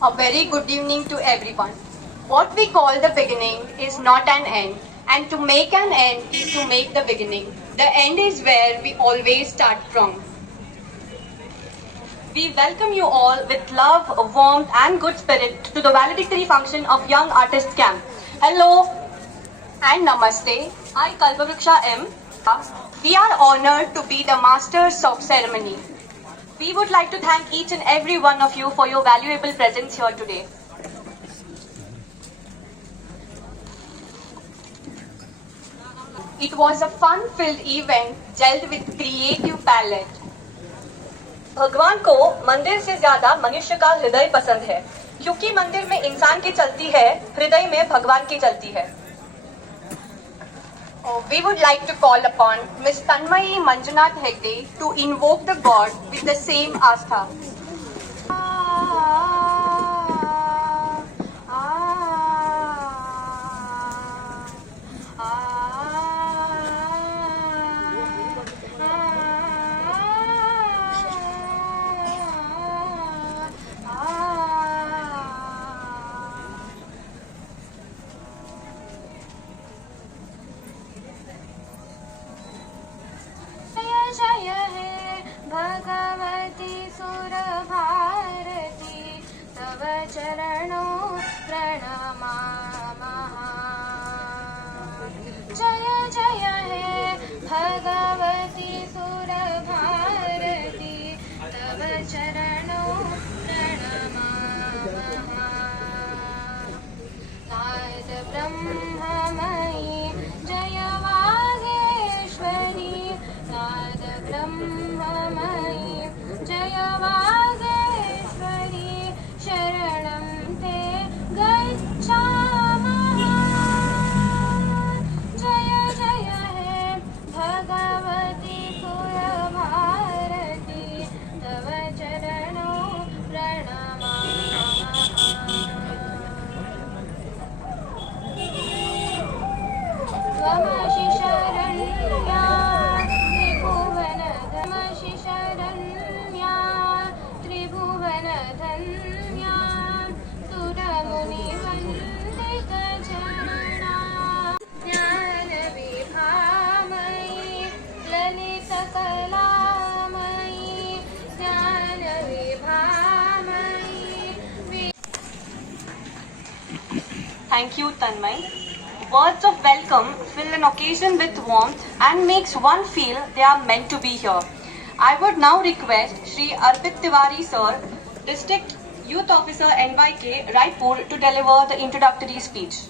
A very good evening to everyone. What we call the beginning is not an end, and to make an end is to make the beginning. The end is where we always start from. We welcome you all with love, warmth, and good spirit to the valedictory function of Young Artist Camp. Hello and Namaste. I, Kalpavriksha M. We are honored to be the masters of ceremony. We would like to thank each and every one of you for your valuable presence here today. It was a fun-filled event gelled with creative palette. भगवान को मंदिर से ज्यादा मनुष्य का हृदय पसंद है, क्योंकि मंदिर में इंसान की चलती है, हृदय में भगवान की चलती है. We would like to call upon Ms. Tanmayi Manjunath Hegde to invoke the God with the same astha. जय हे भगवती सुर भारती तव चरणों प्रणमामः. जय जय हे भगवती सुर भारती तव चरणों प्रणमामः. नाद ब्रह्ममयी जय वागेश्वरी, नाद ब्रह्ममयी जय वागेश्वरी, शरणं ते गच्छामः. जय जय हे भगवती सुरभारती तव चरणों प्रणमामः. त्वमसि Sharanya त्रिभुवनधमसि Sharanya त्रिभुवनधन्या सुरमुनिवन्दितचरणा ज्ञानविभामयी ललितकलामयी ज्ञानविभामयी. Thank you, Tanmay. Words of welcome fill an occasion with warmth and makes one feel they are meant to be here. I would now request Shri Arpit Tiwari Sir, District Youth Officer NYK, Raipur, to deliver the introductory speech.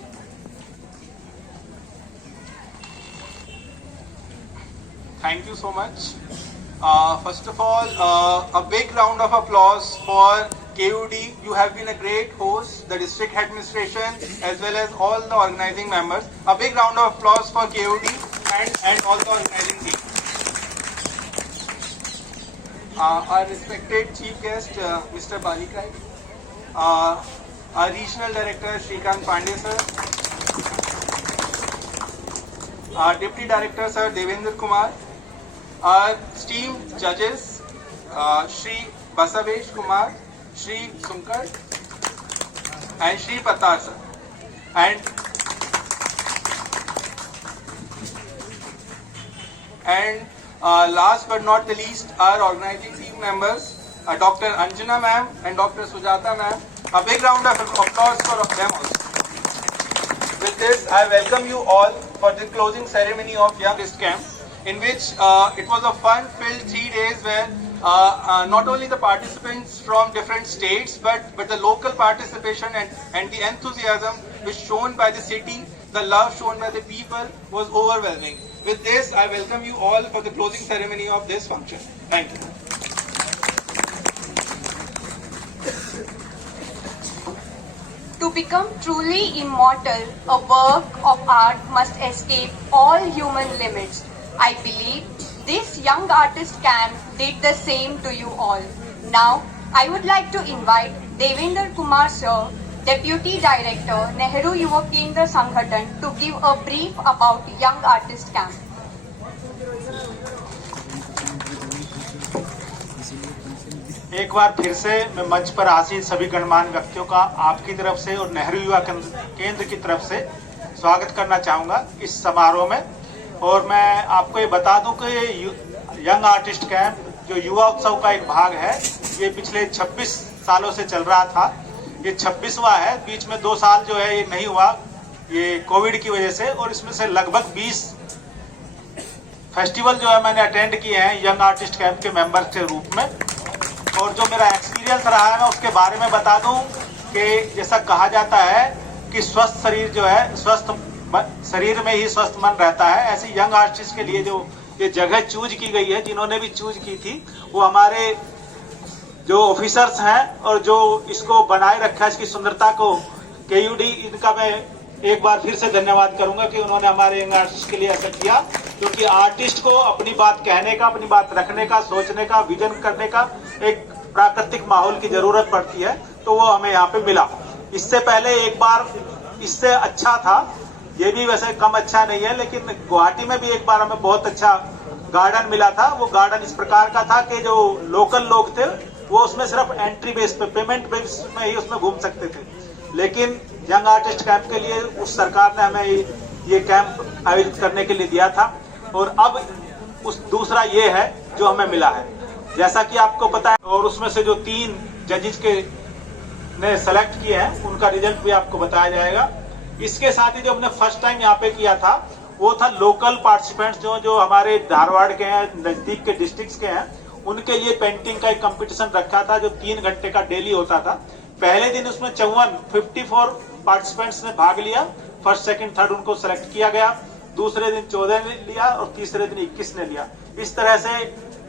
Thank you so much. First of all, a big round of applause for KUD. You have been a great host, the district administration, as well as all the organizing members. A big round of applause for KUD and all the organizing team. Our respected chief guest, Mr. Balikai, our regional director, Shrikant Pandey sir, our deputy director, sir, Devendra Kumar, our esteemed judges, Shri Basavesh Kumar, Shri Sunkar, and Shri Patar sir. And last but not the least, our organizing team members, Dr. Anjana ma'am and Dr. Sujata ma'am. A big round of applause for them also. With this, I welcome you all for the closing ceremony of Young Artist Camp, in which it was a fun-filled 3 days where not only the participants from different states, but the local participation and the enthusiasm which shown by the city, the love shown by the people was overwhelming. With this, I welcome you all for the closing ceremony of this function. Thank you. To become truly immortal, a work of art must escape all human limits. I believe this Young Artist Camp did the same to you all. Now, I would like to invite Devendra Kumar Sir, Deputy Director, Nehru Yuva Kendra Sanghatan, to give a brief about Young Artist Camp. Thank you. एक बार फिर से मैं मंच पर आसीन सभी गणमान्य व्यक्तियों का आपकी तरफ से और नेहरू युवा केंद्र की तरफ से स्वागत करना चाहूँगा इस समारोह में। और मैं आपको ये बता दूं कि यंग आर्टिस्ट कैंप जो युवा उत्सव का एक भाग है, ये पिछले 26 सालों से चल रहा था। ये 26वां है। बीच में 2 साल जो है ये नहीं हुआ, ये कोविड की वजह से। और इसमें से लगभग 20 फेस्टिवल जो है मैंने अटेंड किए हैं यंग आर्टिस्ट कैंप के मेंबर्स के रूप में। और जो मेरा एक्सपीरियंस रहा है मैं उसके बारे में बता दूं कि जैसा कहा जाता है कि स्वस्थ शरीर जो है, स्वस्थ शरीर में ही स्वस्थ मन रहता है। ऐसे यंग आर्टिस्ट के लिए जो ये जगह चूज की गई है, जिन्होंने भी चूज की थी, वो हमारे जो ऑफिसर्स हैं और जो इसको बनाए रखा है, इसकी सुंदरता को, केयूडी, इनका मैं एक बार फिर से धन्यवाद करूंगा कि उन्होंने हमारे यंग आर्टिस्ट के लिए ऐसा किया। क्योंकि आर्टिस्ट को अपनी बात कहने का, अपनी बात रखने का, सोचने का, विजन करने का एक प्राकृतिक माहौल की जरूरत पड़ती है, तो वो हमें यहाँ पे मिला। इससे पहले एक बार इससे अच्छा था, ये भी वैसे कम अच्छा नहीं है, लेकिन गुवाहाटी में भी एक बार हमें बहुत अच्छा गार्डन मिला था। वो गार्डन इस प्रकार का था कि जो लोकल लोग थे वो उसमें सिर्फ एंट्री बेस पे, पेमेंट बेस में ही उसमें घूम सकते थे। लेकिन यंग आर्टिस्ट कैंप के लिए उस सरकार ने हमें ये कैंप आयोजित करने के लिए दिया था। और अब उस दूसरा ये है जो हमें मिला है, जैसा कि आपको पता है। और उसमें से जो 3 जजेस के ने सेलेक्ट किए हैं उनका रिजल्ट भी आपको बताया जाएगा। इसके साथ ही जो हमने फर्स्ट टाइम यहाँ पे किया था वो था लोकल पार्टिसिपेंट्स जो हमारे धारवाड़ के हैं, नजदीक के डिस्ट्रिक्ट्स के हैं, उनके लिए पेंटिंग का एक कंपटीशन रखा था जो 3 घंटे का डेली होता था। पहले दिन उसमें 54 पार्टिसिपेंट्स ने भाग लिया। फर्स्ट, सेकंड, थर्ड उनको सेलेक्ट किया गया। दूसरे दिन 14 ने लिया और तीसरे दिन 21 ने लिया। इस तरह से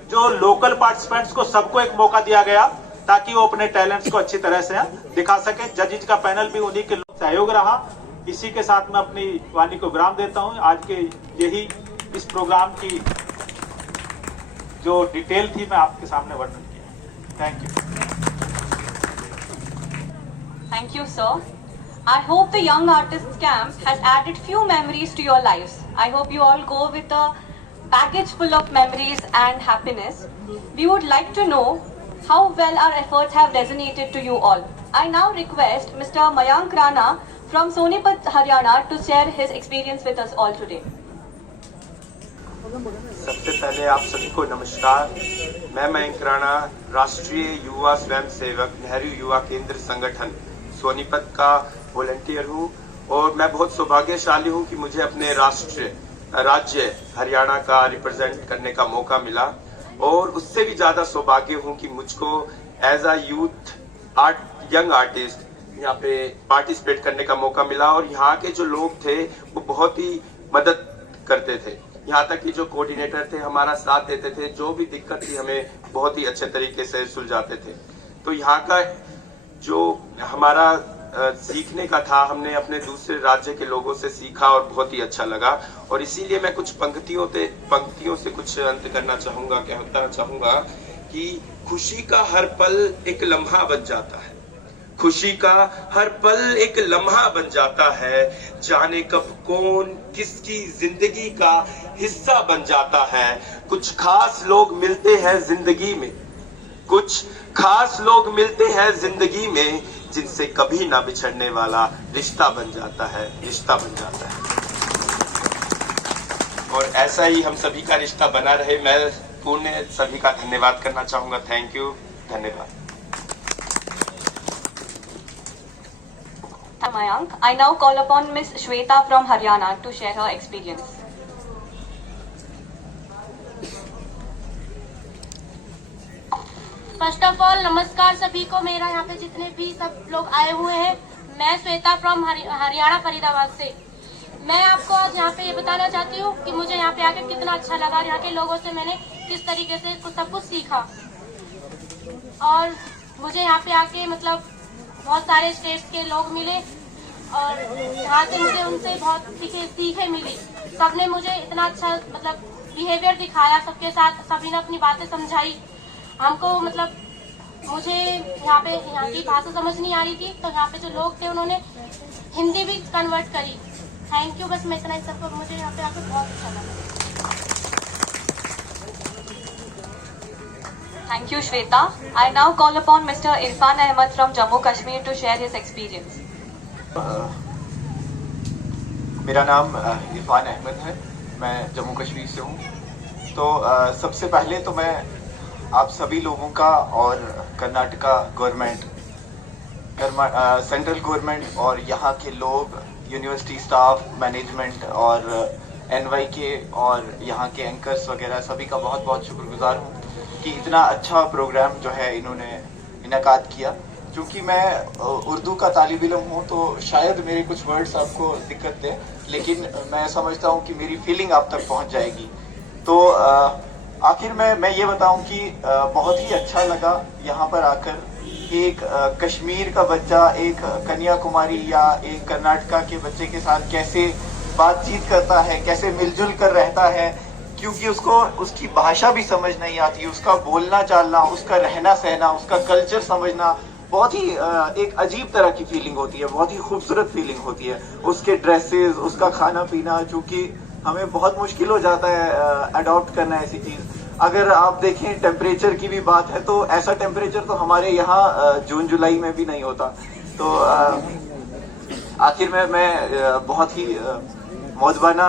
जो लोकल पार्टिसिपेंट्स को सबको एक मौका दिया गया ताकि वो अपने टैलेंट्स को अच्छी तरह से दिखा सके। जजेज का पैनल भी उन्हीं के सहयोग रहा। इसी के साथ मैं अपनी वाणी को विराम देता हूं। आज के यही इस प्रोग्राम की जो डिटेल थी मैं आपके सामने वर्णन किया। Thank you. Thank you, sir. I hope the Young Artists Camp has added few memories to your lives. I hope you all go with a package full of memories and happiness. We would like to know how well our efforts have resonated to you all. I now request Mr. Mayank Rana from Sonipat, Haryana to share his experience with us all today. सबसे पहले आप सभी को नमस्कार। मैं मयंक राणा, राष्ट्रीय युवा स्वयं सेवक, नेहरू युवा केंद्र संगठन सोनीपत का वॉलंटियर हूँ। और मैं बहुत सौभाग्यशाली हूँ कि मुझे अपने राज्य हरियाणा का रिप्रेजेंट करने का मौका मिला। और उससे भी ज्यादा सौभाग्य हूँ कि मुझको as a youth young artist यहाँ पे पार्टिसिपेट करने का मौका मिला। और यहाँ के जो लोग थे वो बहुत ही मदद करते थे। यहाँ तक कि जो कोऑर्डिनेटर थे हमारा साथ देते थे, जो भी दिक्कत थी हमें बहुत ही अच्छे तरीके से सुलझाते थे। तो यहाँ का जो हमारा सीखने का था, हमने अपने दूसरे राज्य के लोगों से सीखा और बहुत ही अच्छा लगा। और इसीलिए मैं कुछ पंक्तियों से कुछ अंत करना चाहूंगा, कहना चाहूंगा कि खुशी का हर पल एक लम्हा बन जाता है, खुशी का हर पल एक लम्हा बन जाता है, जाने कब कौन किसकी जिंदगी का हिस्सा बन जाता है। कुछ खास लोग मिलते हैं जिंदगी में, कुछ खास लोग मिलते हैं जिंदगी में, जिनसे कभी ना बिछड़ने वाला रिश्ता बन जाता है, रिश्ता बन जाता है। और ऐसा ही हम सभी का रिश्ता बना रहे। मैं पुनः सभी का धन्यवाद करना चाहूंगा। थैंक यू, धन्यवाद। Mayank, I now call upon Miss Shweta from Haryana to share her experience. First of all नमस्कार सभी को। मेरा यहाँ पे जितने भी सब लोग आए हुए हैं, मैं श्वेता फ्रॉम हरियाणा फरीदाबाद से। मैं आपको आज यहाँ पे ये बताना चाहती हूँ कि मुझे यहाँ पे आके कितना अच्छा लगा और यहाँ के लोगों से मैंने किस तरीके से सब कुछ सीखा। और मुझे यहाँ पे आके मतलब बहुत सारे स्टेट्स के लोग मिले और यहाँ से मुझे उनसे बहुत सीखे मिली। सबने मुझे इतना अच्छा मतलब बिहेवियर दिखाया सबके साथ, सभी ने अपनी बातें समझाई हमको। मतलब मुझे यहाँ की भाषा समझ नहीं आ रही थी, तो यहाँ पे जो लोग थे उन्होंने हिंदी भी कन्वर्ट करी। Thank you. बस मैं इतना ही सबको, मुझे यहाँ पे आके बहुत अच्छा लगा। Thank you, Shweta. I now call upon Mr. Irfan Ahmed from Jammu Kashmir to share his experience. मेरा नाम इरफान अहमद है, मैं जम्मू कश्मीर से हूँ। तो सबसे पहले तो मैं आप सभी लोगों का और कर्नाटका गवर्नमेंट, सेंट्रल गवर्नमेंट और यहाँ के लोग, यूनिवर्सिटी स्टाफ, मैनेजमेंट और NYK और यहाँ के एंकर्स वगैरह सभी का बहुत बहुत शुक्रगुजार हूँ कि इतना अच्छा प्रोग्राम जो है इन्होंने इनेकाद किया। क्योंकि मैं उर्दू का तालिब इल्म हूँ तो शायद मेरे कुछ वर्ड्स आपको दिक्कत दें, लेकिन मैं समझता हूँ कि मेरी फीलिंग आप तक पहुँच जाएगी। तो आखिर में मैं ये बताऊँ कि बहुत ही अच्छा लगा यहाँ पर आकर। एक कश्मीर का बच्चा एक कन्याकुमारी या एक कर्नाटका के बच्चे के साथ कैसे बातचीत करता है, कैसे मिलजुल कर रहता है, क्योंकि उसको उसकी भाषा भी समझ नहीं आती, उसका बोलना चालना, उसका रहना सहना, उसका कल्चर समझना बहुत ही एक अजीब तरह की फीलिंग होती है, बहुत ही खूबसूरत फीलिंग होती है। उसके ड्रेसेस, उसका खाना पीना, चूंकि हमें बहुत मुश्किल हो जाता है अडॉप्ट करना ऐसी चीज। अगर आप देखें टेम्परेचर की भी बात है तो ऐसा टेम्परेचर तो हमारे यहाँ जून जुलाई में भी नहीं होता। तो आखिर में मैं बहुत ही मौजबाना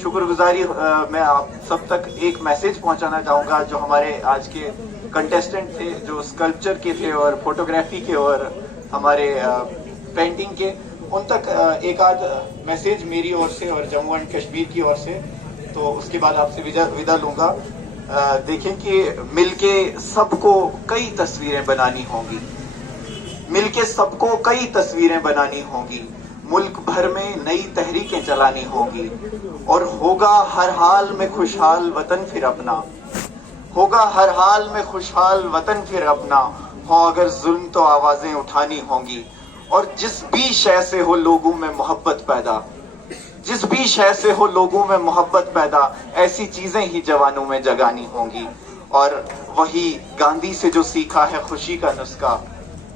शुक्रगुजारी मैं आप सब तक एक मैसेज पहुंचाना चाहूंगा। जो हमारे आज के कंटेस्टेंट थे, जो स्कल्पचर के थे और फोटोग्राफी के और हमारे पेंटिंग के, उन तक एक आध मैसेज मेरी ओर से और जम्मू एंड कश्मीर की ओर से। तो उसके बाद आपसे विदा लूंगा। देखें कि मिलके सबको कई तस्वीरें बनानी होंगी, मिलके सबको कई तस्वीरें बनानी होंगी, मुल्क भर में नई तहरीकें चलानी होंगी और होगा हर हाल में खुशहाल वतन फिर अपना, होगा हर हाल में खुशहाल वतन फिर अपना। हो अगर जुल्म तो आवाजें उठानी होंगी और जिस भी शय से हो लोगों में मोहब्बत पैदा, जिस भी शय से हो लोगों में मोहब्बत पैदा, ऐसी चीजें ही जवानों में जगानी होंगी। और वही गांधी से जो सीखा है खुशी का नुस्खा,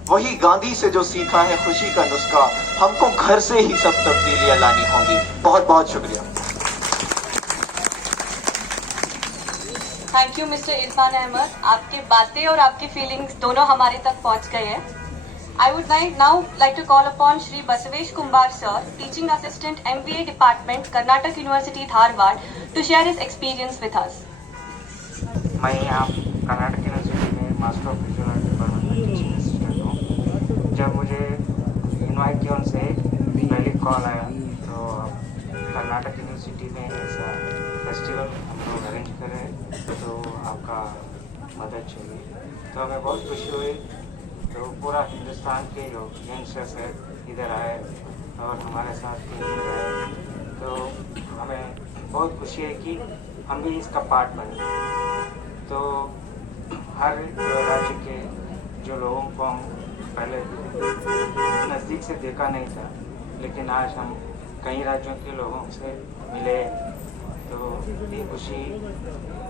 वही गांधी से जो सीखा है खुशी का नुस्खा, हमको घर से ही सब तब्दीलियां लानी होंगी। बहुत बहुत शुक्रिया। Thank you mister Irfan Ahmad. आपकी बातें और आपकी फीलिंग्स दोनों हमारे तक पहुंच गए हैं। I would now like to call upon Shri Basavesh Kumbar sir, teaching assistant MBA department, Karnataka University Dharwad, to share his experience with us. मैं यहाँ कर्नाटक यूनिवर्सिटी में master of visual art department में टीचिंग असिस्टेंट हूँ। जब मुझे invite किया उनसे पहले कॉल आया तो कर्नाटक यूनिवर्सिटी में ऐसा फेस्टिवल हम लोग अरेंज करें तो आपका मदद चाहिए। तो हमें बहुत खुशी हुई। तो पूरा हिंदुस्तान के लोग यंगस्टर्स है इधर आए और हमारे साथ खेलने गए। तो हमें बहुत खुशी है कि हम भी इसका पार्ट बने। तो हर राज्य के जो लोगों को हम पहले नज़दीक से देखा नहीं था, लेकिन आज हम कई राज्यों के लोगों से मिले, तो ये खुशी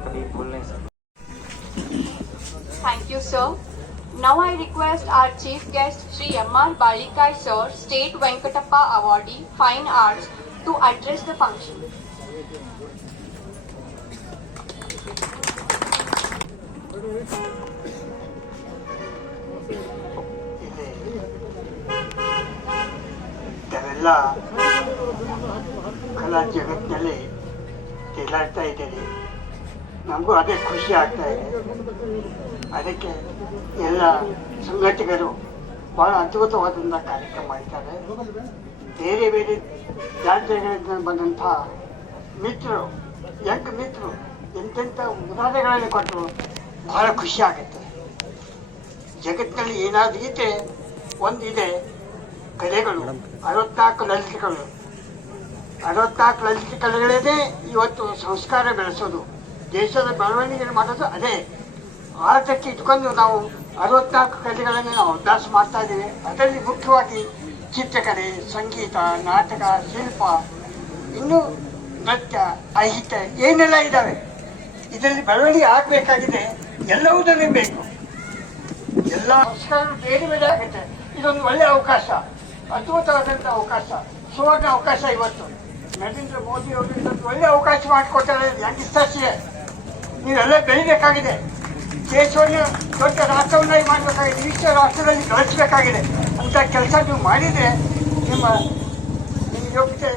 कभी भूल नहीं सकते। Thank you, sir. Now I request our chief guest Shri M.R. Balikai sir, State Venkatappa Awardee, Fine Arts, to address the function. ತಾವೆಲ್ಲ ಕಲಾ ಜಗತ್ತಿನಲ್ಲಿ ತೇಲಾಡ್ತಾ ಇದ್ದೀರಿ, ನಮಗೂ ಅದೇ ಖುಷಿ ಆಗ್ತಾ ಇದೆ। ಅದಕ್ಕೆ ಎಲ್ಲ ಸಂಘಟಕರು ಬಹಳ ಅದ್ಭುತವಾದಂಥ ಕಾರ್ಯಕ್ರಮ ಮಾಡ್ತಾರೆ। ಬೇರೆ ಬೇರೆ ರಾಜ್ಯಗಳಿಂದ ಬಂದಂಥ ಮಿತ್ರರು, ಯಂಗ್ ಮಿತ್ರರು ಎಂತೆಂಥ ಉದಾಹರಣೆಗಳನ್ನು ಕೊಟ್ಟರು, ಬಹಳ ಖುಷಿ ಆಗುತ್ತೆ। ಜಗತ್ತಿನಲ್ಲಿ ಏನಾದರೂ ಇದೆ ಒಂದಿದೆ, ಕಲೆಗಳು 64 ಲಲಿತಗಳು, 64 ಲಲಿತ ಕಲೆಗಳೇ ಇವತ್ತು ಸಂಸ್ಕಾರ ಬೆಳೆಸೋದು, ದೇಶದ ಬೆಳವಣಿಗೆ ಮಾಡೋದು ಅದೇ ಆರ್ಥಕ್ಕೆ ಇಟ್ಕೊಂಡು ನಾವು 64 ಕಲೆಗಳನ್ನು ನಾವು ಅಭ್ಯಾಸ ಮಾಡ್ತಾ ಇದ್ದೀವಿ। ಅದರಲ್ಲಿ ಮುಖ್ಯವಾಗಿ ಚಿತ್ರಕಲೆ, ಸಂಗೀತ, ನಾಟಕ, ಶಿಲ್ಪ, ಇನ್ನೂ ನೃತ್ಯ, ಸಾಹಿತ್ಯ ಏನೆಲ್ಲ ಇದ್ದಾವೆ, ಇದರಲ್ಲಿ ಬೆಳವಣಿಗೆ ಆಗಬೇಕಾಗಿದೆ। ಎಲ್ಲವುದನ್ನೇ ಬೇಕು, ಎಲ್ಲ ಸಂಸ್ಕಾರಗಳು ಬೇರೆ ಬೇರೆ ಆಗುತ್ತೆ। ಇದೊಂದು ಒಳ್ಳೆಯ ಅವಕಾಶ, ಅದ್ಭುತವಾದಂಥ ಅವಕಾಶ, ಸುವರ್ಣ ಅವಕಾಶ। ಇವತ್ತು ನರೇಂದ್ರ ಮೋದಿ ಅವರು ಇದೊಂದು ಒಳ್ಳೆಯ ಅವಕಾಶ ಮಾಡಿಕೊಡ್ತಾರೆ ಯಂಗ್ಸ್ಟರ್ಸ್ಗೆ। ನೀವೆಲ್ಲ ಬೆಳಿಬೇಕಾಗಿದೆ, ದೇಶವನ್ನು ದೊಡ್ಡ ರಾಷ್ಟ್ರವನ್ನಾಗಿ ಮಾಡಬೇಕಾಗಿದೆ, ವಿಶ್ವ ರಾಷ್ಟ್ರದಲ್ಲಿ ಗಳಿಸಬೇಕಾಗಿದೆ ಅಂತ ಕೆಲಸ ನೀವು ಮಾಡಿದರೆ ನಿಮ್ಮ ಯೋಗ್ಯತೆ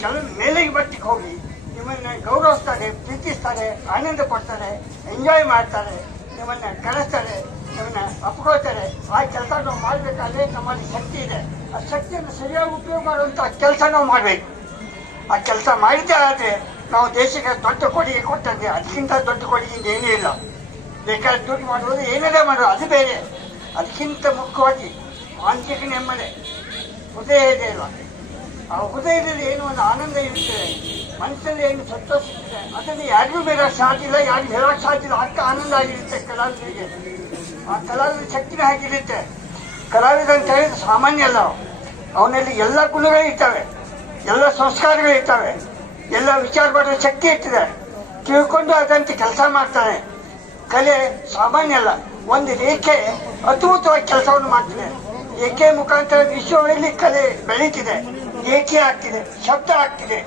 ಕೆಲವು ಮೇಲೆಗೆ ಮಟ್ಟಿಗೆ ಹೋಗಿ ನಿಮ್ಮನ್ನು ಗೌರವಿಸ್ತಾರೆ, ಪ್ರೀತಿಸ್ತಾರೆ, ಆನಂದ ಪಡ್ತಾರೆ, ಎಂಜಾಯ್ ಮಾಡ್ತಾರೆ, ನಿಮ್ಮನ್ನು ಕರೆಸ್ತಾರೆ, ನಿಮ್ಮನ್ನು ಅಪ್ಕೋತಾರೆ. ಆ ಕೆಲಸ ನಾವು ಮಾಡಬೇಕಾದ್ರೆ ನಮ್ಮಲ್ಲಿ ಶಕ್ತಿ ಇದೆ. ಆ ಶಕ್ತಿಯನ್ನು ಸರಿಯಾಗಿ ಉಪಯೋಗ ಮಾಡುವಂಥ ಕೆಲಸ ನಾವು ಮಾಡಬೇಕು. ಆ ಕೆಲಸ ಮಾಡಿದ್ದೇ ಆದರೆ ನಾವು ದೇಶಕ್ಕೆ ದೊಡ್ಡ ಕೊಡುಗೆ ಕೊಟ್ಟಂತೆ, ಅದಕ್ಕಿಂತ ದೊಡ್ಡ ಕೊಡುಗೆ ಏನೂ ಇಲ್ಲ. ಬೇಕಾದ ದುಡ್ಡು ಮಾಡುವುದು ಏನೇನೇ ಮಾಡೋದು ಅದು ಬೇರೆ. ಅದಕ್ಕಿಂತ ಮುಖ್ಯವಾಗಿ ಮಾನಸಿಕ ನೆಮ್ಮದಿ, ಹೃದಯ ಇದೆ ಇಲ್ಲ, ಆ ಹೃದಯದಲ್ಲಿ ಏನು ಒಂದು ಆನಂದ ಇರ್ತದೆ, ಮನಸ್ಸಲ್ಲಿ ಏನು ಸಂತೋಷ ಇರ್ತದೆ, ಅದನ್ನು ಯಾರಿಗೂ ಬೇರೆ ಸಾಧ್ಯ ಇಲ್ಲ, ಯಾರಿಗೂ ಹೇಳೋಕ್ಕೆ ಸಾಧ್ಯ ಇಲ್ಲ. ಅಷ್ಟು ಆನಂದ ಆಗಿರುತ್ತೆ ಕಲಾವಿದರಿಗೆ. ಆ ಕಲಾವಿದ ಶಕ್ತಿನೇ ಆಗಿರುತ್ತೆ. ಕಲಾವಿದ ಅಂತ ಹೇಳಿದ್ರೆ ಸಾಮಾನ್ಯ ಅಲ್ಲ, ಅವನಲ್ಲಿ ಎಲ್ಲ ಗುಣಗಳು ಇರ್ತವೆ, ಎಲ್ಲ ಸಂಸ್ಕಾರಗಳು ಇರ್ತವೆ, ಎಲ್ಲ ವಿಚಾರ ಮಾಡುವ ಶಕ್ತಿ ಇರ್ತದೆ. ತಿಳ್ಕೊಂಡು ಅದಂತೆ ಕೆಲಸ ಮಾಡ್ತಾನೆ. ಕಲೆ ಸಾಮಾನ್ಯ ಅಲ್ಲ, ಒಂದು ರೇಖೆ ಅದ್ಭುತವಾಗಿ ಕೆಲಸವನ್ನು ಮಾಡ್ತಿದೆ. ರೇಖೆ ಮುಖಾಂತರ ವಿಶ್ವದಲ್ಲಿ ಕಲೆ ಬೆಳೀತಿದೆ, ರೇಖೆ ಆಗ್ತಿದೆ, ಶಬ್ದ ಆಗ್ತಿದೆ,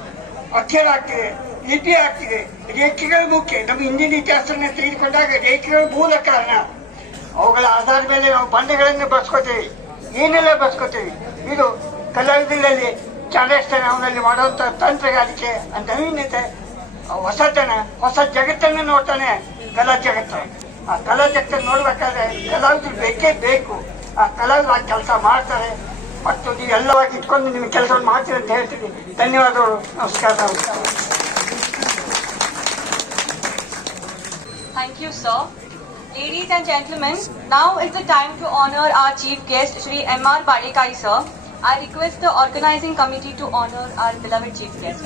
ಅಕ್ಷರ ಆಗ್ತಿದೆ, ಲಿಪಿ ಆಗ್ತಿದೆ. ರೇಖೆಗಳು ಮುಖ್ಯ. ನಮ್ಮ ಹಿಂದಿನ ಇತಿಹಾಸವನ್ನು ತೆಗೆದುಕೊಂಡಾಗ ರೇಖೆಗಳು ಮೂಲ ಕಾರಣ. ಅವುಗಳ ಆಧಾರದ ಮೇಲೆ ನಾವು ಬಣ್ಣಗಳನ್ನು ಬಳಸ್ಕೋತೀವಿ, ಏನೆಲ್ಲ ಬಳಸ್ಕೋತೀವಿ. ಇದು ಕಲಾವಿದರಲ್ಲಿ ಚಾಣಕ್ಯತನ, ಅವನಲ್ಲಿ ಮಾಡುವಂಥ ತಂತ್ರಗಾರಿಕೆ, ನವೀನತೆ, ಹೊಸತನ, ಹೊಸ ಜಗತ್ತನ್ನು ನೋಡ್ತಾನೆ ಕಲಾ ಜಗತ್ತು. ಆ ಕಲಾ ಜಗತ್ತನ್ನು ನೋಡ್ಬೇಕಾದ್ರೆ ಕಲಾವಿದರು ಬೇಕೇ ಬೇಕು. ಆ ಕಲಾವಿದರು ಆ ಕೆಲಸ ಮಾಡ್ತಾರೆ. ಮತ್ತು ನೀವು ಎಲ್ಲವಾಗಿ ಇಟ್ಕೊಂಡು ನಿಮ್ಮ ಕೆಲಸವನ್ನು ಮಾಡ್ತೀರಿ ಅಂತ ಹೇಳ್ತೀನಿ. ಧನ್ಯವಾದಗಳು. ನಮಸ್ಕಾರ. Thank you, sir. Ladies and gentlemen, now is the time to honor our chief guest, Shri M.R. Parekai, sir. I request the organizing committee to honor our beloved chief guest.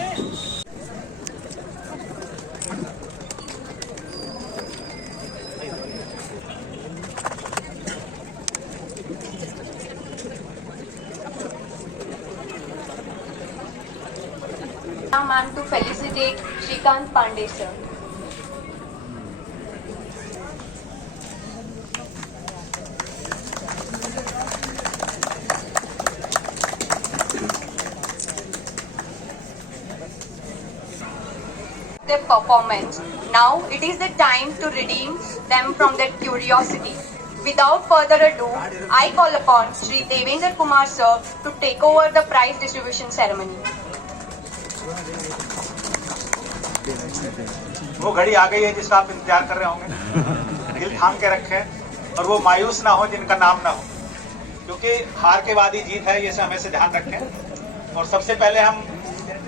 Now, ma'am, to felicitate Shrikant Pandey, sir. Their performance. Now it is the time to redeem them from their curiosity. Without further ado, I call upon Shri Devendra Kumar sir to take over the prize distribution ceremony. वो घड़ी आ गई है जिसका आप इंतजार कर रहे होंगे। दिल थाम के रखें और वो मायूस ना हो जिनका नाम ना हो, क्योंकि हार के बाद ही जीत है, ये से हमें से ध्यान रखें। और सबसे पहले हम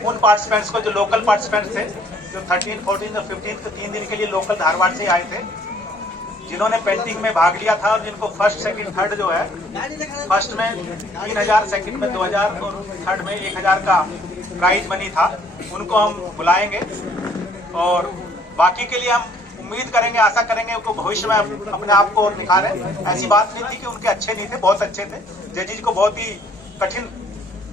उन पार्टिसिपेंट्स को जो लोकल पार्टिसिपेंट्स थे, जो 13, 14 और 15 तो 3 दिन के लिए लोकल धारवाड़ से आए थे, जिन्होंने पेंटिंग में भाग लिया था और जिनको फर्स्ट सेकंड थर्ड जो है, फर्स्ट में 3000, सेकंड में 2000 और थर्ड में 1000 का प्राइज मनी था, उनको हम बुलाएंगे। और बाकी के लिए हम उम्मीद करेंगे, आशा करेंगे उनको भविष्य में अपने आप को और निखारें। ऐसी बात नहीं थी कि उनके अच्छे नहीं थे, बहुत अच्छे थे। जजेज को बहुत ही कठिन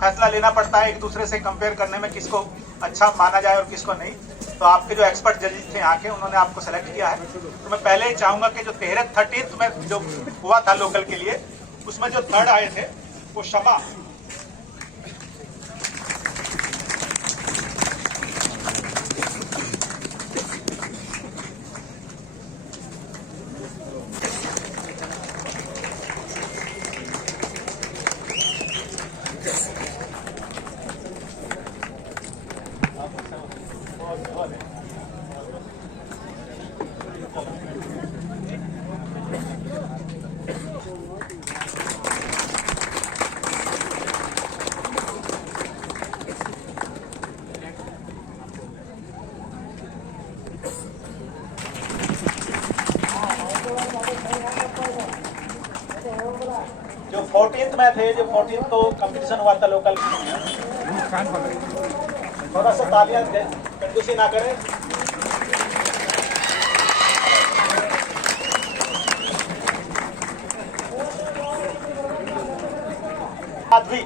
फैसला लेना पड़ता है एक दूसरे से कंपेयर करने में, किसको अच्छा माना जाए और किसको नहीं। तो आपके जो एक्सपर्ट जजेज थे यहाँ के, उन्होंने आपको सेलेक्ट किया है। तो मैं पहले ही चाहूंगा कि जो 13th में जो हुआ था लोकल के लिए, उसमें जो थर्ड आए थे वो शमा, जो 14th में थे, जो 14th को कंपटीशन हुआ था लोकल, थोड़ा सा तालियां कंजूसी ना करें। माधवी,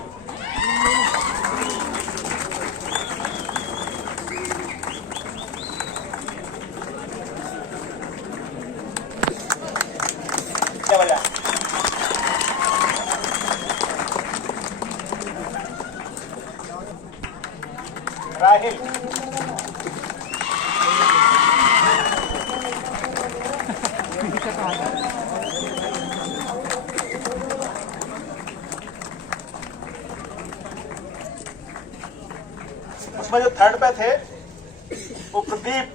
क्या वजह? राहिल, उसमें जो थर्ड पे थे वो प्रदीप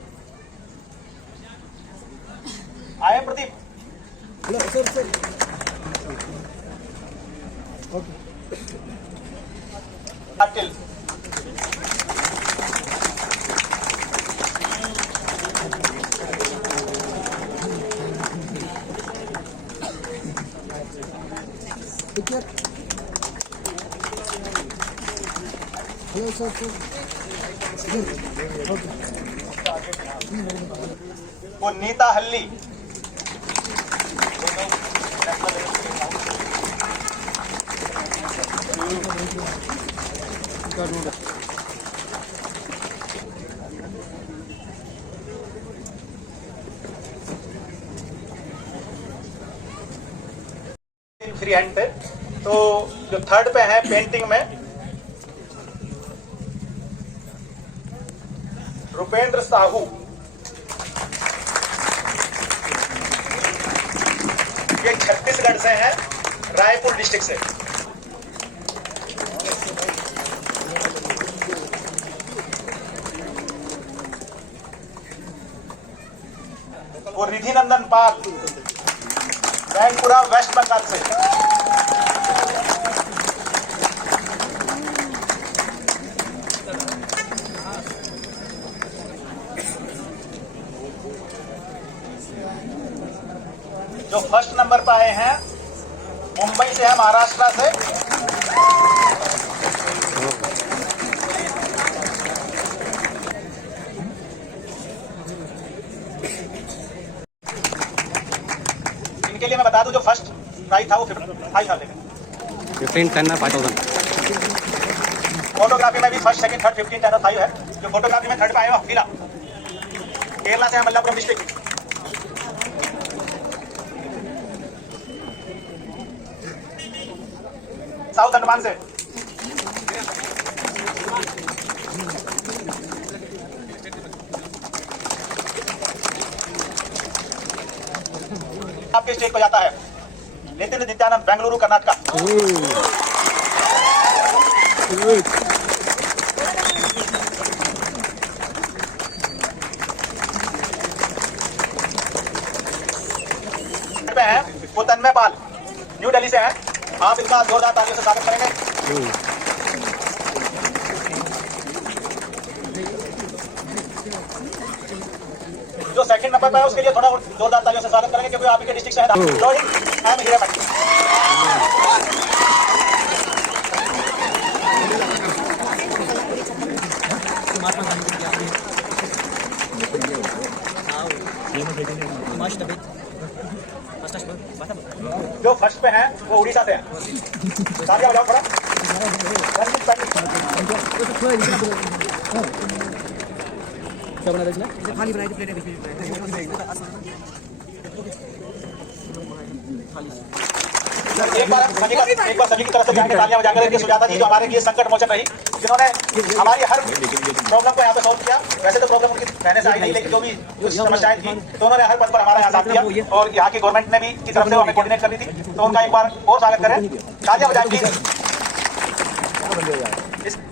आए। प्रदीप पाटिल, वो नीता हल्ली, फ्री हैंड पे। तो जो थर्ड पे है पेंटिंग में रुपेंद्र साहू, ये छत्तीसगढ़ से हैं, रायपुर डिस्ट्रिक्ट से। वो रिधि नंदन पाल, बैंकुरा, वेस्ट बंगाल से। जो फर्स्ट नंबर पर आए हैं मुंबई से है, महाराष्ट्र से। इनके लिए मैं बता दूं जो फर्स्ट प्राइज था वो 5,000। फोटोग्राफी में भी फर्स्ट सेकंड थर्ड 15,500 है। जो फोटोग्राफी में थर्ड पे आया अखिला, केरला से है, मल्लापुरम डिस्ट्रिक्ट। साउथ अंडमान से। आपके स्टेट को जाता है नितिन नित्यानंद, बेंगलुरु, कर्नाटक। है वो तन्मय पाल, न्यू दिल्ली से है। आप इनका जोरदार तालियों से स्वागत करेंगे। जो सेकंड नंबर पर है उसके लिए थोड़ा जोरदार तालियों से स्वागत करेंगे क्योंकि आप ही के डिस्ट्रिक्ट से है। जो फर्स्ट पे है वो उड़ीसा से है। तालियां बजाओ थोड़ा। क्या बना रहे हैं? खाली बनाई थी प्लेटें बीच में। एक बार सभी की तरफ से तालियां बजाकर के सुजाता जी जो हमारे लिए संकट मोचन रही, जिन्होंने हमारी हर प्रॉब्लम को यहाँ पे सॉल्व किया। वैसे तो प्रॉब्लम उनकी रहने से आई नहीं, लेकिन जो भी समस्याएं थी तो उन्होंने हर पद पर हमारा यहाँ साथ दिया और यहाँ की गवर्नमेंट ने भी की तरफ से हमें कोऑर्डिनेट कर दी थी। तो उनका एक बार और स्वागत करें, तालियां बजाएं प्लीज।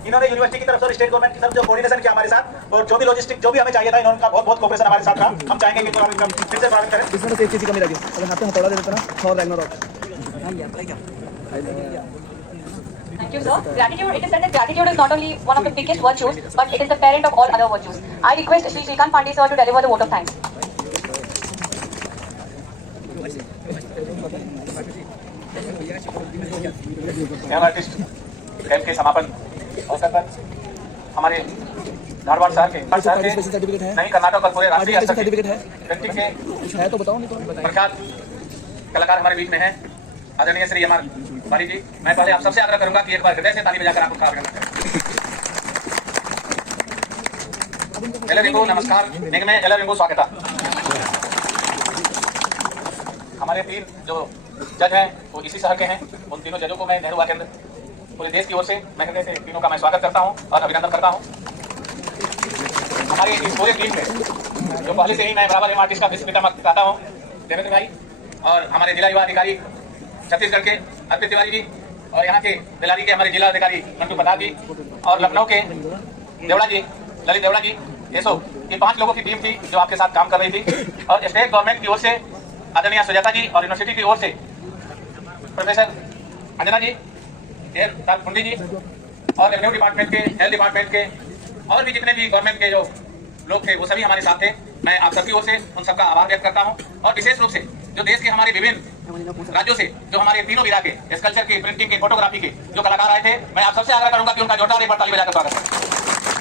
इन्होंने यूनिवर्सिटी की तरफ से स्टेट गवर्नमेंट की तरफ जो कोऑर्डिनेशन किया हमारे साथ और जो भी लॉजिस्टिक जो भी हमें चाहिए था, इन्होंने बहुत बहुत कोऑपरेशन हमारे साथ रहा। हम चाहेंगे कि फिर से स्वागत करें। इसमें तो एक चीज की कमी रही है, अगर हाथ में हथौड़ा दे देता ना और Ragnarok. Thank you, sir. Gratitude. It is said that gratitude is not only one of the biggest virtues, but it is the parent of all other virtues. I request Shri Shrikant Pandey sir to deliver the vote of thanks. Young artist camp के समापन अवसर पर हमारे धारवाड़ शहर के नहीं कर्नाटक और पूरे राष्ट्रीय स्तर के व्यक्ति के है तो बताओ नहीं तो प्रख्यात कलाकार हमारे बीच में हैं, आदरणीय श्री एम आर बाली जी। मैं पहले आप सबसे आग्रह करूंगा कि एक बार हृदय से ताली बजाकर आप उनका अभिनंदन करें। ಎಲ್ಲರಿಗೂ नमस्कार, निगमे ಎಲ್ಲರಿಗೂ स्वागत। हमारे तीन जो जज हैं वो इसी शहर के हैं। उन तीनों जजों को मैं नेहरू युवा केंद्र पूरे देश की ओर से मैं हृदय से तीनों का मैं स्वागत करता हूं और अभिनंदन करता हूं। हमारी इस पूरे टीम में जो पहले से ही मैं बराबर एम आर्टिस्ट का विश्वविद्या चाहता हूँ, देवेंद्र भाई और हमारे जिला युवा अधिकारी छत्तीसगढ़ के अर्पित तिवारी जी और यहाँ के दिलारी के हमारे जिला अधिकारी नंदू प्रसाद जी और लखनऊ के देवड़ा जी, ललित देवड़ा जी, येसो, ये 5 लोगों की टीम थी जो आपके साथ काम कर रही थी। और स्टेट गवर्नमेंट की ओर से आदरणीय सुजाता जी और यूनिवर्सिटी की ओर से प्रोफेसर अंजना जी, कुंडी जी और रेवेन्यू डिपार्टमेंट के, हेल्थ डिपार्टमेंट के और भी जितने भी गवर्नमेंट के जो लोग थे वो सभी हमारे साथ थे। मैं आप सबकी ओर से उन सबका आभार व्यक्त करता हूँ। और विशेष रूप से जो देश के हमारे विभिन्न राज्यों से जो हमारे तीनों विधा के, स्कल्पचर के, प्रिंटिंग के, फोटोग्राफी के जो कलाकार आए थे, मैं आप सबसे आग्रह करूंगा कि उनका जोरदार एक बार ताली बजाकर स्वागत करें।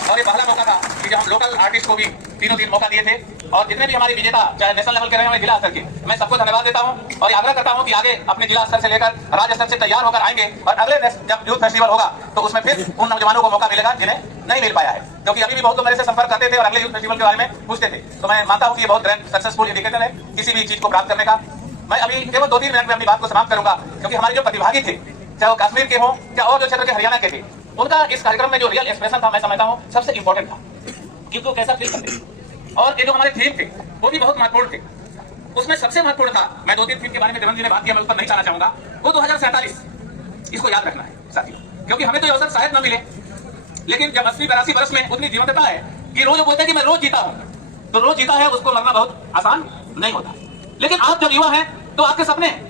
और ये पहला मौका था कि जब हम लोकल आर्टिस्ट को भी तीनों दिन मौका दिए थे और जितने भी हमारे विजेता चाहे नेशनल लेवल के रहे हमारे जिला स्तर के, मैं सबको धन्यवाद देता हूं और आग्रह करता हूं कि आगे अपने जिला स्तर से लेकर राज्य स्तर से तैयार होकर आएंगे और अगले जब यूथ फेस्टिवल होगा तो उसमें फिर उन नौजवानों को मौका मिलेगा जिन्हें नहीं मिल पाया है, क्योंकि अभी भी बहुत लोग मेरे से संपर्क करते थे और अगले यूथ फेस्टिवल के बारे में पूछते थे। तो मैं मानता हूं कि ये बहुत ग्रैंड सक्सेसफुल इंडिकेटर है किसी भी चीज को प्राप्त करने का। मैं अभी केवल 2-3 मिनट में अपनी बात को समाप्त करूंगा, क्योंकि हमारे जो प्रतिभागी थे, चाहे वो कश्मीर के हो या और जो क्षेत्र के हरियाणा के थे, उनका इस कार्यक्रम में जो रियल एक्सप्रेशन था मैं समझता हूँ सबसे इंपॉर्टेंट था, क्योंकि वो कैसा फील करते। और ये जो हमारे थीम थे वो भी बहुत महत्वपूर्ण थे। उसमें सबसे महत्वपूर्ण था, मैं 2-3 थीम के बारे में देवेंद्र जी ने बात किया, मैं उस पर नहीं जाना चाहूंगा, वो 2047। इसको याद रखना है साथियों, क्योंकि हमें तो ये अवसर शायद न मिले, लेकिन जब 80-82 वर्ष में उतनी जीवंतता है कि रोज बोलते हैं कि मैं रोज जीता हूं, तो रोज जीता है उसको मरना बहुत आसान नहीं होता। लेकिन आप जब युवा हैं तो आपके सपने हैं,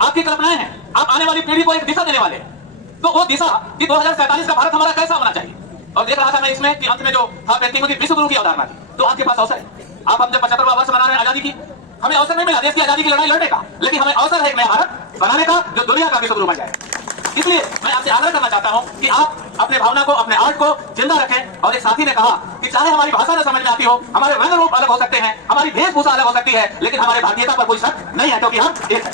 आपकी कल्पनाएं हैं, आप आने वाली पीढ़ी को एक दिशा देने वाले हैं। तो वो दिशा कि 2047 का भारत हमारा कैसा होना चाहिए। और देख रहा था मैं इसमें कि अंत में जो था व्यक्ति की विश्व गुरु की अवधारणा थी, तो आपके पास अवसर है। आप हम जब 75वां वर्ष मना रहे हैं आजादी की, हमें अवसर नहीं मिला देश की आजादी की लड़ाई लड़ने का, लेकिन हमें अवसर है एक नया भारत बनाने का जो दुनिया का विश्व गुरु बन जाए। इसलिए मैं आपसे आग्रह करना चाहता हूं कि आप अपने भावना को, अपने आर्ट को जिंदा रखें। और एक साथी ने कहा कि चाहे हमारी भाषा न समझ में आती हो, हमारे रंग रूप अलग हो सकते हैं, हमारी वेशभूषा अलग हो सकती है, लेकिन हमारे भारतीयता पर कोई शक नहीं है, क्योंकि हम एक हैं।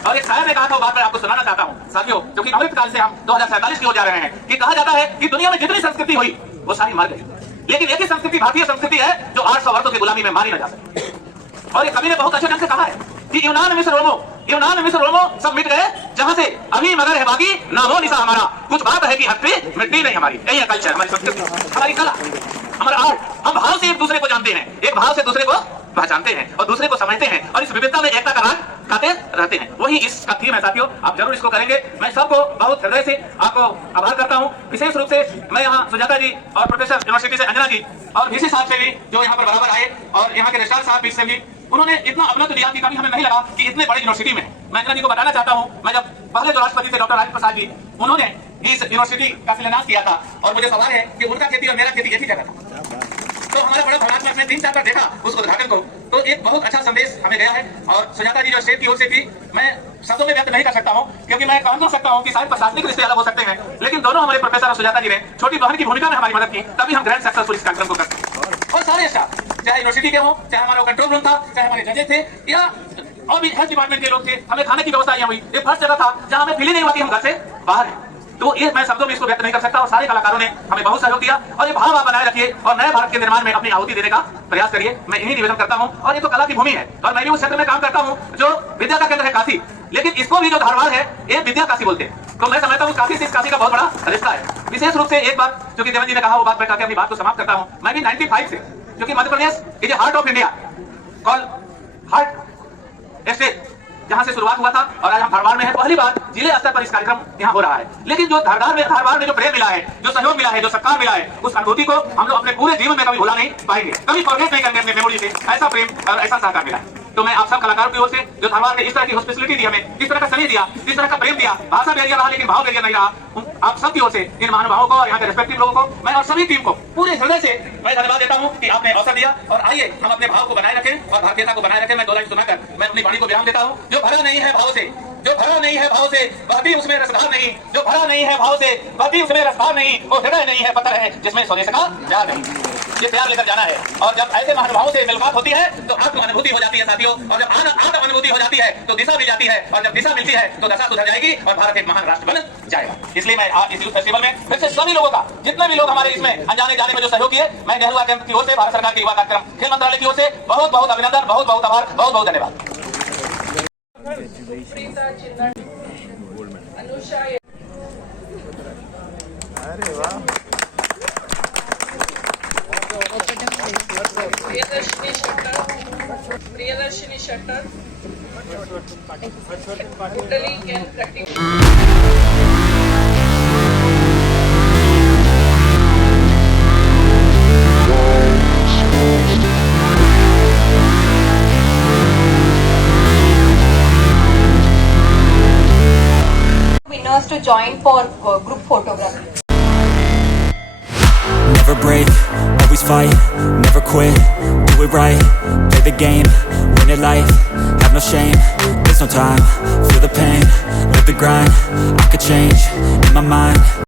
और एक शायर ने कहा था, वो बात मैं आपको सुनाना चाहता हूं साथियों, क्योंकि अमृत काल से हम 2047 की ओर जा रहे हैं, कि कहा जाता है कि दुनिया में जितनी संस्कृति हुई वो सारी मर गई, लेकिन एक ही संस्कृति भारतीय संस्कृति है जो 800 वर्षों की गुलामी में मारी न जा सके। और एक कवि ने बहुत अच्छे ढंग से कहा है कि यूनान मिस्र रोमो सब मिट गए जहां से, अभी मगर है बाकी नामो निशा हमारा, कुछ बात है कि हस्ती मिट्टी नहीं हमारी। यही है कल्चर, हमारी संस्कृति, हमारी कला, हमारा आर्ट। हम भाव से एक दूसरे को जानते हैं, एक भाव से दूसरे को पहचानते हैं और दूसरे को समझते हैं, और इस विविधता में एकता का राग गाते रहते हैं। वही इसका थीम है साथियों, आप जरूर इसको करेंगे। मैं सबको बहुत हृदय से आपको आभार करता हूं। विशेष रूप से मैं यहाँ सुजाता जी और प्रोफेसर यूनिवर्सिटी से अंजना जी और VC साहब से भी जो यहाँ पर बराबर आए, और यहाँ के रजिस्ट्रार साहब से भी, उन्होंने इतना अवनत दिया कि कभी हमें नहीं लगा कि इतने बड़ी यूनिवर्सिटी में। मैं अंजना जी को बताना चाहता हूँ, मैं जब पहले जो राष्ट्रपति थे डॉक्टर राजेंद्र प्रसाद जी, उन्होंने इस यूनिवर्सिटी का शिलान्यास किया था, और मुझे सवाल है कि उनका खेती और मेरा खेती एक ही जगह था। तो हमारा बड़ा भावनात्मक, मैं 3-4 बार देखा उस उद्घाटन को, तो एक बहुत अच्छा संदेश हमें गया है। और सुजाता जी जो स्टेट की ओर से थी, मैं शब्दों में व्यक्त नहीं कर सकता हूँ, क्योंकि मैं कह नहीं सकता हूँ कि शायद प्रशासनिक रिश्ते अलग हो सकते हैं, लेकिन दोनों हमारे प्रोफेसर और सुजाता जी ने छोटी बहन की भूमिका में हमारी मदद की, तभी हम ग्रैंड सक्सेसफुल इस कार्यक्रम को करते हैं। और सारे स्टाफ, चाहे यूनिवर्सिटी के हो, चाहे हमारा कंट्रोल रूम था, चाहे हमारे जजेस थे, या और भी हेल्थ डिपार्टमेंट के लोग थे, हमें खाने की व्यवस्था यहाँ हुई। एक फर्स्ट जगह था जहाँ हमें फील नहीं हुआ कि हम घर से बाहर हैं। तो ये मैं शब्दों में इसको व्यक्त नहीं कर सकता, और सारे कलाकारों ने हमें बहुत सहयोग दिया। और ये भाव आप बनाए रखिए और नए भारत के निर्माण में अपनी आहुति देने का प्रयास करिए, मैं इन्हीं निवेदन करता हूँ। और ये तो कला की भूमि है, और मैं भी उस क्षेत्र में काम करता हूँ जो विद्या का केंद्र है काशी, लेकिन इसको भी जो धारवाड़ है ये विद्या काशी बोलते हैं। तो मैं समझता हूँ काशी से इस काशी का बहुत बड़ा रिश्ता है। विशेष रूप से एक बात जो कि देवेंद्र जी ने कहा, वो बात मैं कहकर अपनी बात को समाप्त करता हूँ। मैं भी 95 से, क्योंकि Madhya Pradesh is heart of India, call heart state, जहां से शुरुआत हुआ था, और आज हम धारवाड़ में हैं। पहली बार जिले स्तर पर इस कार्यक्रम यहाँ हो रहा है, लेकिन जो धारवाड़ में जो प्रेम मिला है, जो सहयोग मिला है, जो सत्कार मिला है, उस अनुभूति को हम लोग अपने पूरे जीवन में कभी भुला नहीं पाएंगे, कभी फॉरगेट नहीं करेंगे अपने मेमोरी से। ऐसा प्रेम और ऐसा सहकार मिला है। तो मैं आप सब कलाकारों की ओर से जो धारवाड़ ने इस तरह की हॉस्पिटलिटी दी हमें, इस तरह का समय दिया, इस तरह का प्रेम दिया, भाषा बैरियर रहा लेकिन भाव बैरियर नहीं रहा, आप सबकी ओर से इन महानुभावों को और यहाँ के रेस्पेक्टिव लोगों को मैं और सभी टीम को पूरे हृदय से मैं धन्यवाद देता हूँ कि आपने अवसर दिया। और आइए हम अपने भाव को बनाए रखें और भारतीयता को बनाए रखें। मैं 2 लाइन सुनाकर मैं अपनी वाणी को विराम देता हूँ। जो भरा नहीं है भाव से, जो भरा नहीं है भाव से, वह भी उसमें रसधार नहीं, जो भरा नहीं है भाव से, वह भी उसमें रसधार नहीं, वो हृदय नहीं है पत्थर है जिसमें स्वदेश का प्यार नहीं। ये प्यार लेकर जाना है, और जब ऐसे महानुभावों से मुलाकात होती है तो आत्म अनुभूति हो जाती है साथियों, और जब आत्म अनुभूति हो जाती है तो दिशा मिल जाती है, और जब दिशा मिलती है तो दशा सुधर जाएगी और भारत एक महान राष्ट्र बन जाएगा। इसलिए मैं इस यूथ फेस्टिवल में फिर से सभी लोगों का, जितने भी लोग हमारे इसमें अनजाने जाने में जो सहयोग किए, मैं नेहरू केंद्र की ओर से, भारत सरकार के युवा कार्यक्रम खेल मंत्रालय की ओर से बहुत बहुत अभिनंदन, बहुत बहुत आभार, बहुत बहुत धन्यवाद। अरे वाह, Priyadarshini shutter totally can practice to join for group photography. Never break, always fight, never quit, do it right, play the game, win it life, have no shame, there's no time, feel the pain, live the grind, I could change, in my mind.